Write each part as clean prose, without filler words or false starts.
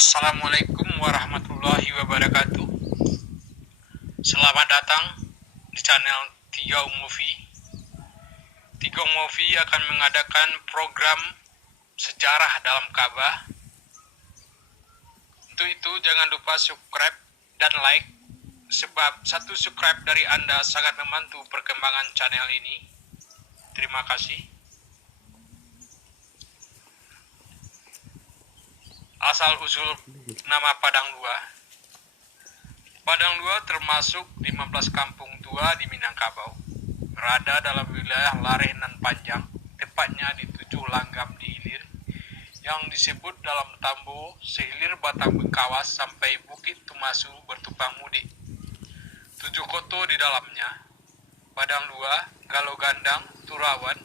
Assalamualaikum warahmatullahi wabarakatuh. Selamat datang di channel Tiga Movie. Tiga Movie akan mengadakan program sejarah dalam Ka'bah. Untuk itu jangan lupa subscribe dan like, sebab satu subscribe dari Anda sangat membantu perkembangan channel ini. Terima kasih. Asal-usul nama Padang Dua. Padang Dua termasuk 15 kampung tua di Minangkabau. Berada dalam wilayah Larenan Panjang, tepatnya di 7 langgam di hilir, yang disebut dalam Tambo sehilir Batang Bengkawas sampai Bukit Tumasu bertupang mudik. 7 koto di dalamnya: Padang Dua, Galogandang, Turawan,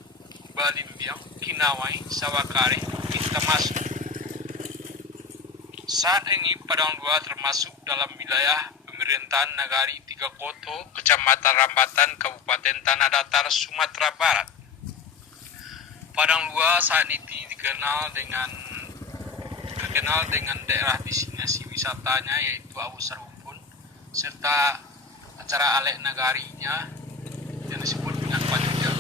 Balimbiang, Kinawai, Sawakari, Bukit Tamasu. Saat ini Padang Dua termasuk dalam wilayah pemerintahan Nagari Tiga Koto, Kecamatan Rambatan, Kabupaten Tanah Datar, Sumatera Barat. Padang Dua saat ini dikenal dengan daerah destinasi wisatanya yaitu Awu Sarumpun, serta acara Alek Nagarinya yang disebut dengan Panjang.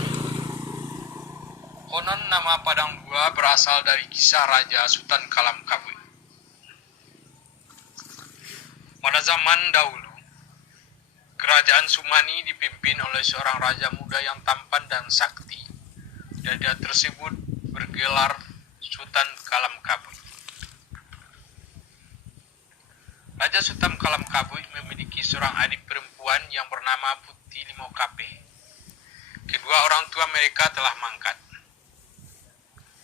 Konon nama Padang Dua berasal dari kisah Raja Sutan Kalam Kabui. Pada zaman dahulu, kerajaan Sumani dipimpin oleh seorang raja muda yang tampan dan sakti. Raja tersebut bergelar Sutan Kalam Kabui. Raja Sutan Kalam Kabui memiliki seorang adik perempuan yang bernama Putih Limokape. Kedua orang tua mereka telah mangkat.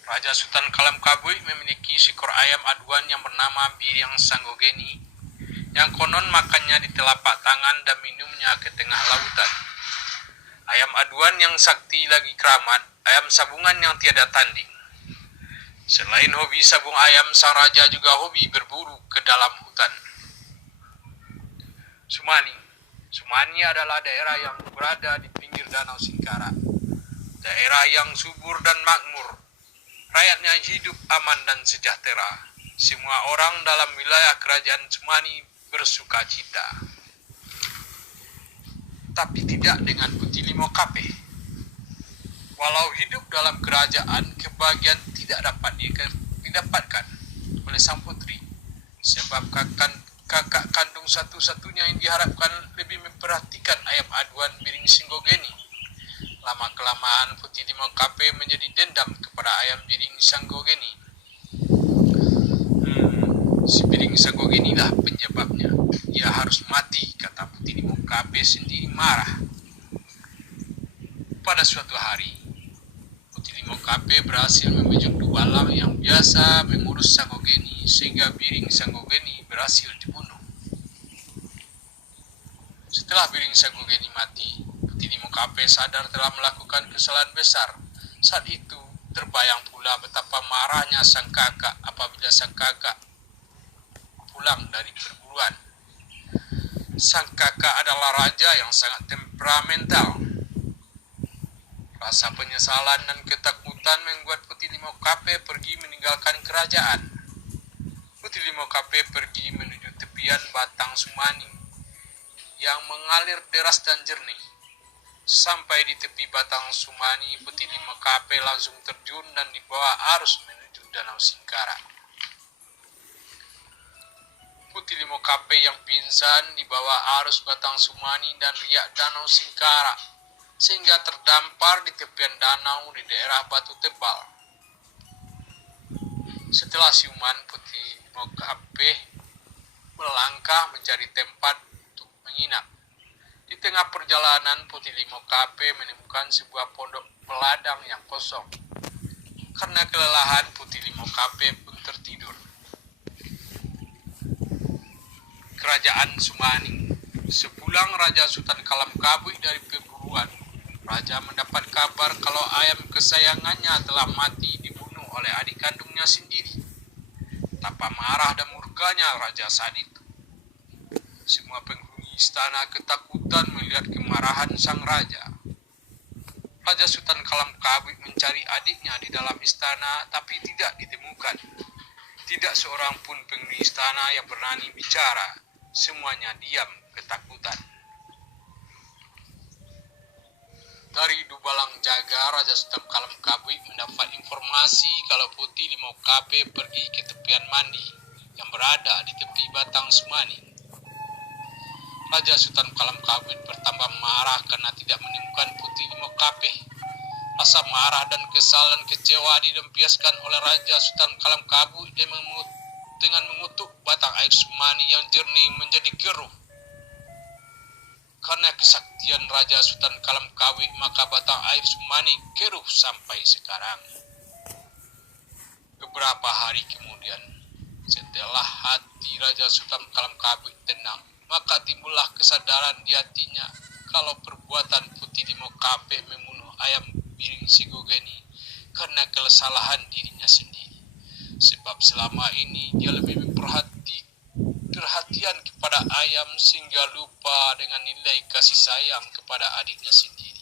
Raja Sutan Kalam Kabui memiliki seekor ayam aduan yang bernama Biring Sanggogeni, yang konon makannya di telapak tangan dan minumnya ke tengah lautan. Ayam aduan yang sakti lagi keramat, ayam sabungan yang tiada tanding. Selain hobi sabung ayam, sang raja juga hobi berburu ke dalam hutan. Sumani adalah daerah yang berada di pinggir Danau Singkara. Daerah yang subur dan makmur. Rakyatnya hidup aman dan sejahtera. Semua orang dalam wilayah kerajaan Sumani bersuka cita. Tapi tidak dengan Putih Limokape. Walau hidup dalam kerajaan, kebahagiaan tidak dapat didapatkan oleh sang putri, sebab kakak kandung satu-satunya yang diharapkan lebih memperhatikan ayam aduan Biring Sanggogeni. Lama-kelamaan Putih Limokape menjadi dendam kepada ayam Biring Sanggogeni. Si Biring Sanggogeni lah penyebabnya. Ia harus mati, kata Putih Limokape sendiri marah. Pada suatu hari, Putih Limokape berhasil membujuk Dualang yang biasa mengurus Sanggogeni sehingga Biring Sanggogeni berhasil dibunuh. Setelah Biring Sanggogeni mati, Putih Limokape sadar telah melakukan kesalahan besar. Saat itu terbayang pula betapa marahnya sang kakak apabila sang kakak pulang dari perburuan. Sang kakak adalah raja yang sangat temperamental. Rasa penyesalan dan ketakutan membuat Putih Limokape pergi meninggalkan kerajaan. Putih Limokape pergi menuju tepian Batang Sumani yang mengalir deras dan jernih. Sampai di tepi Batang Sumani, Putih Limokape langsung terjun dan dibawa arus menuju Danau Singkara. Putih Limokape yang pingsan dibawa arus Batang Sumani dan riak Danau Singkara, sehingga terdampar di tepian danau di daerah Batu Tebal. Setelah siuman, Putih Limokape melangkah mencari tempat untuk menginap. Di tengah perjalanan, Putih Limokape menemukan sebuah pondok peladang yang kosong. Karena kelelahan, Putih Limokape pun tertidur. Kerajaan Sumani. Sepulang Raja Sutan Kalam Kabui dari perburuan, Raja mendapat kabar kalau ayam kesayangannya telah mati dibunuh oleh adik kandungnya sendiri. Betapa marah dan murkanya Raja saat itu. Semua penghuni istana ketakutan melihat kemarahan sang Raja. Raja Sutan Kalam Kabui mencari adiknya di dalam istana, tapi tidak ditemukan. Tidak tidak seorang pun penghuni istana yang berani bicara. Semuanya diam ketakutan. Dari Dubalang Jaga, Raja Sutam Kalam Kabui mendapat informasi kalau Putih Limau Kape pergi ke tepian mandi yang berada di tepi Batang Sumani. Raja Sultan Kalam Kabui bertambah marah karena tidak menemukan Putih Limau Kape. Rasa marah dan kesal dan kecewa dilampiaskan oleh Raja Sultan Kalam Kabui dengan mengutuk batang air Sumani yang jernih menjadi keruh. Karena kesaktian Raja Sultan Kalam Kabui, maka batang air Sumani keruh sampai sekarang. Beberapa hari kemudian, setelah hati Raja Sultan Kalam Kabui tenang, maka timbullah kesadaran di hatinya kalau perbuatan Putih Limau Kape membunuh ayam Biring Sigogeni karena kesalahan dirinya sendiri. Sebab selama ini dia lebih perhatian kepada ayam sehingga lupa dengan nilai kasih sayang kepada adiknya sendiri.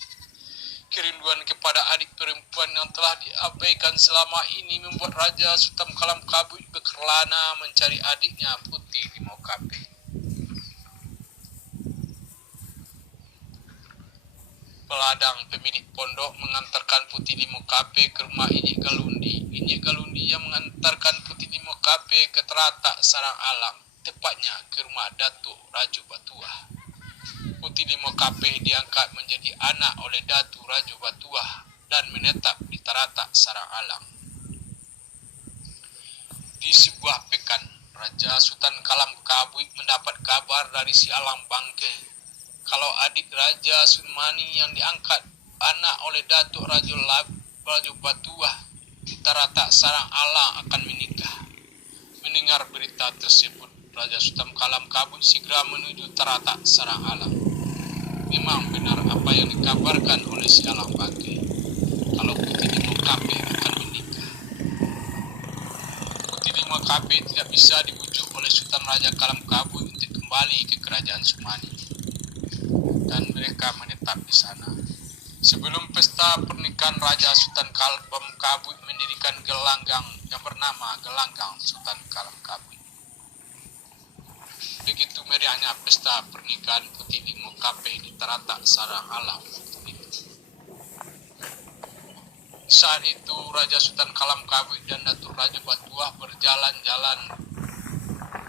Kerinduan kepada adik perempuan yang telah diabaikan selama ini membuat Raja Sultan Kalam Kabui berkelana mencari adiknya Putih Limau Kape. Peladang pemilik pondok mengantarkan Putih Limau Kape ke rumah Inyek Galundi. Inyek Galundi yang mengantarkan Putih Limau Kape ke Teratak Sarang Alang, tepatnya ke rumah Datuk Raju Batuah. Putih Limau Kape diangkat menjadi anak oleh Datuk Raju Batuah dan menetap di Teratak Sarang Alang. Di sebuah pekan, Raja Sultan Kalam Kabui mendapat kabar dari si Alang Bangke kalau adik Raja Sumani yang diangkat anak oleh Datuk Raju Batuah di Teratak Sarang Alang akan menikah. Mendengar berita tersebut, Raja Sultan Kalam Kabui segera menuju Teratak Sarang Alang. Memang benar apa yang dikabarkan oleh si Alang Bangke, kalau Putih Limau Kape akan menikah. Putih Limau Kape tidak bisa dibujuk oleh Sultan Raja Kalam Kabui untuk kembali ke kerajaan Sumani, dan mereka menetap di sana. Sebelum pesta pernikahan, Raja Sultan Kalam Kabui mendirikan gelanggang yang bernama Gelanggang Sultan Kalam Kabui. Begitu meriahnya pesta pernikahan Putih Limau Kape di Teratak Sarang Alang. Saat itu Raja Sultan Kalam Kabui dan Datuk Raju Batuah berjalan-jalan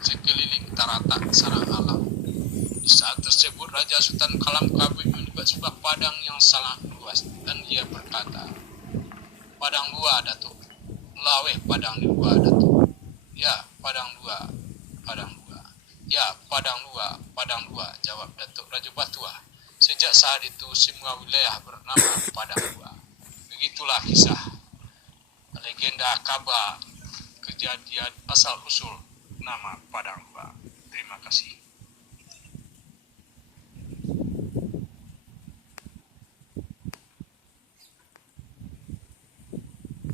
sekeliling Teratak Sarang Alang. Di saat tersebut Raja Sultan Kalam Kabui melihat sebuah padang yang sangat luas dan dia berkata, "Padang dua, Datuk." "Laweh padang dua, Datuk." "Ya, padang dua, padang dua." "Ya, padang dua," jawab Datuk Raju Batuah. Sejak saat itu semua wilayah bernama Padang Dua. Begitulah kisah legenda kabar kejadian asal usul nama Padang Dua. Terima kasih.